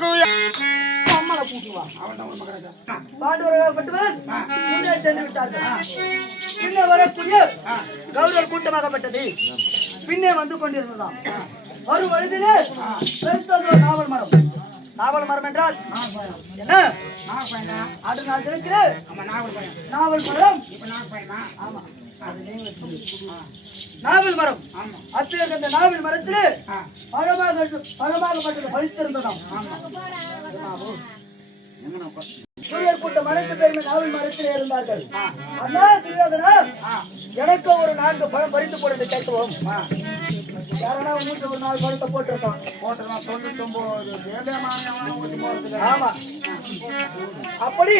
நமக்கு அம்மாவை கூட்டுவா பாண்டவர்கள் முன்னே சென்று விட்டார்கள். பின்னே வரக்கூடிய கௌரவர் கூட்டமாகப்பட்டது பின்னே வந்து கொண்டிருந்ததாம். ஒரு வயதிலே நாவல் மரம். நாவல் மரம் என்றால் என்ன? அது நான் தினத்திலே நாவல் மரம். ஆமா, நாவல் மரம். அத்தகைய அந்த நாவல் மரத்திலே பழமாகப்பட்டது பழித்திருந்ததாம். சூரியர் கூட்டம் அனைத்து பேருமே நாவல் மரத்திலே இருந்தார்கள். அண்ணா துரியோதனா, எனக்கு ஒரு 4 பழம் பறித்து போட கேட்கவும். யாரா வீட்டுல ஒரு 4 பழத்தை போட்டிருக்கான். 99 ஆமா, அப்படி